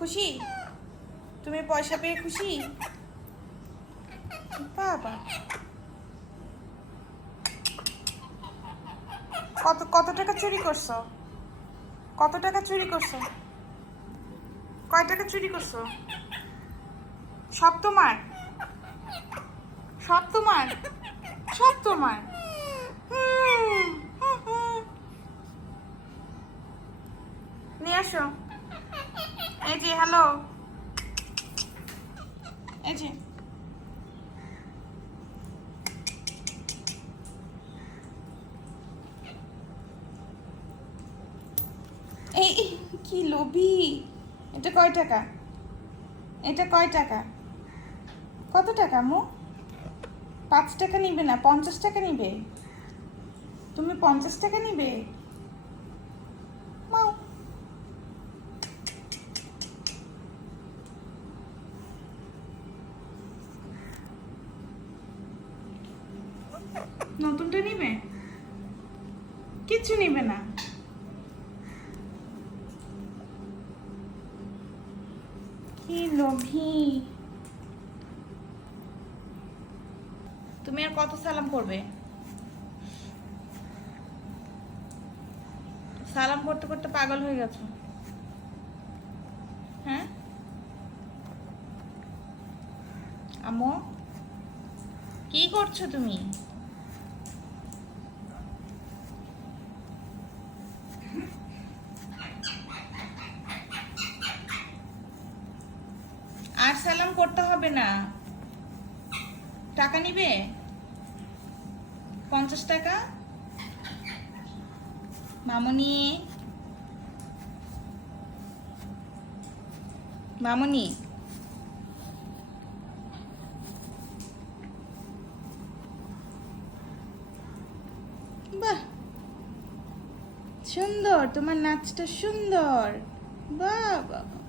খুশি? তুমি পয়সা পেয়ে খুশি? বাবা। কত কত টাকা চুরি করছ? কত টাকা চুরি করছ? কয় টাকা চুরি করছ? সব তোমার? সব তোমার? সব তোমার। নিয়ে আসো। এই হ্যালো এই এই, কি লোভী। এটা কয় টাকা? এটা কয় টাকা? কত টাকা, মো? পাঁচ টাকা নিবে না, পঞ্চাশ টাকা নিবে? তুমি পঞ্চাশ টাকা নিবে? নতুনটা নিবে? কিচ্ছু নিবে না। কি লোভী। তুমি আর কত সালাম করবে? সালাম করতে করতে পাগল হয়ে গেছো। হ্যাঁ? আমো কি করছ তুমি? আর সালাম করতে হবে না। টাকা নিবে? পঞ্চাশ টাকা? মামনি। মামনি। বাহ! সুন্দর, তোমার নাচটা সুন্দর। বাহ বাহ।